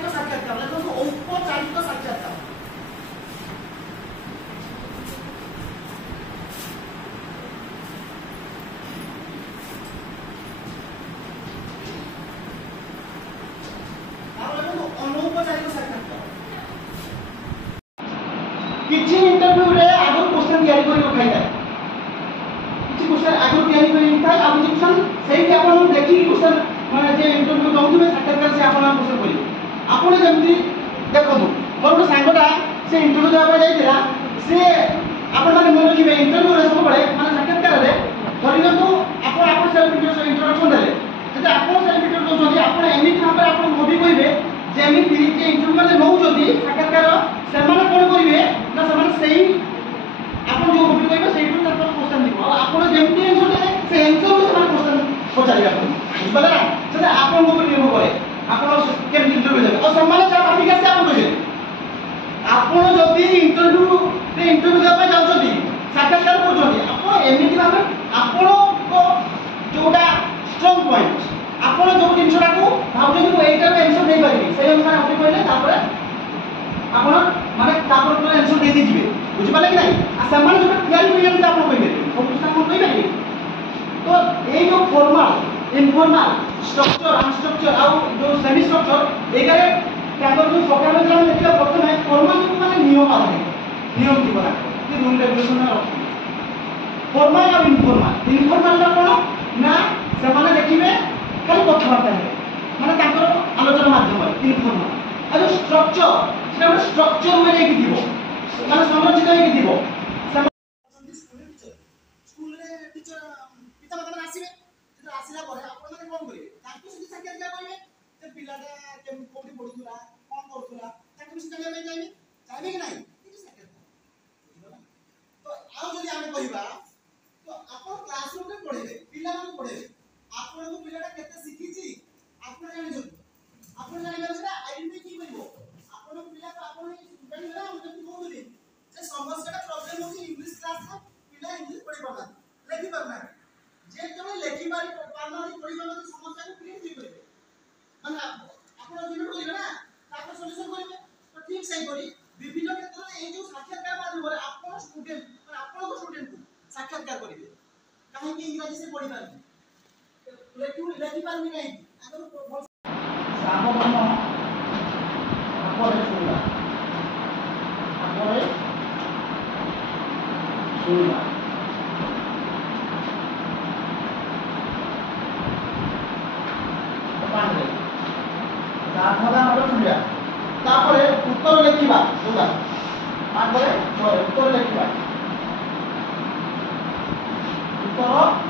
औपचारिक साक्षात्कार औपचारिक साक्षात्कार अनौपचारिक साक्षात्कार किछि इंटरव्यू रे आगो क्वेश्चन तयारी करि रखाइ जाय किछि क्वेश्चन आगो तयारी करि रखाइ आ किछि क्वेश्चन सेही आपण देखि क्वेश्चन माने जे इंटरव्यू दउथबे साक्षात्कार से आपण क्वेश्चन करि आपण जेमति देखो मोर को सांगटा से इंटरव्यू देबा जाइतिला से आपण माने मन रखिबे इंटरव्यू रे सब बळे माने साक्षात्कार रे धरिनो तो आपण सेल्फ इंट्रोडक्शन देले जदि आपण सेल्फ इंट्रोडक्शन जदि आपण एमिति भाबे आपण मोबी कहिबे जेमिति जे इंटरव्यू माने नौ जदि साक्षात्कार सेमाने कोन करिवे ना सेमाने सेही आपण जो मोबी कहिबे सेही तो क्वेश्चन दिबो आपण जेमिति आंसर देले से आंसर रो सेमाने क्वेश्चन पचारि आपण बुझबला ना जदि आपण मोबी निर्भर करे आपण केम इंटरव्यू देबे और सेमाने जा भाबी के आपण कहिबे आपण जदि इंटरव्यू देबा जाउछथि साक्षात्कार करछथि आपण एमिति भाबे आपण को जोटा स्ट्रांग पॉइंट आपण जो जिनसटा को भाबुछथि को एटा आंसर दे पारिबे सेही अनुसार आपण कहले तापर आपण माने तापर को आंसर दे दिजिबे बुझि पाले कि नहीं आ समान जो तयारी करिया त आपण कहबे सब कुछ आपण कहबे तो ए जो फॉर्मल इनफॉर्मल स्ट्रक्चर अनस्ट्रक्चर आ जो सेमी स्ट्रक्चर एगारे तापर जो प्रोग्राम में देखिला प्रथम फॉर्मल को माने नियम आधार नियम की बना कि रूल रेगुलेशन में रखी फॉर्मल और इनफॉर्मल ला कोन ना से माने देखिबे खाली कथबार्ता है माने ताकर आलोचना माध्यम इनफॉर्मल आ जो स्ट्रक्चर सेटा स्ट्रक्चर में नहीं दिबो माने संरचित होई दिबो स्कूल रे टीचर पिता माता आसीबे जे आसीला परे आपण माने कोन करिवे ताकू से साक्षात्कार करिवे जे पिलाटा केम कोठी पढुतुला कोन करतुला ताकू से जानिया में जाइबे चाहबे कि नहीं इट साक्षात्कार तो आउ जदी आमे कहिबा तो आपण क्लासरूम रे पढेबे पिला माने पढेबे आपण को पिलाटा केते सिखिची आपण जानि जब आपण जानि सेटा आइडेंटिफाई की करिवो आपण पिला को आपण जानि ना हम जब कहउली जे समस्याटा प्रॉब्लम होची इंग्लिश क्लास में पिला इंग्लिश पढि पाना लेखि पाना जे केवल लेखि पारी पाना नहीं पढि पाना समस्या को क्लियर की करिवे माने आपण जिन करिवे ना तापर सॉल्यूशन करिवे तो ठीक सही करी विभिन्न क्षेत्र में ए जो साक्षात्कार माध्यम रे आपण स्टूडेंट और आपण को स्टूडेंट को साक्षात्कार करिवे काहे कि इंग्लिश से पढि पानी लेखि पारमी नहीं अगर सामबन आपरे सुनला आपरे सुनला पांडे दाखला मतलब सुनला तापरे उत्तर लिखिबा जोटा पांडे उत्तर लिखिबा उत्तर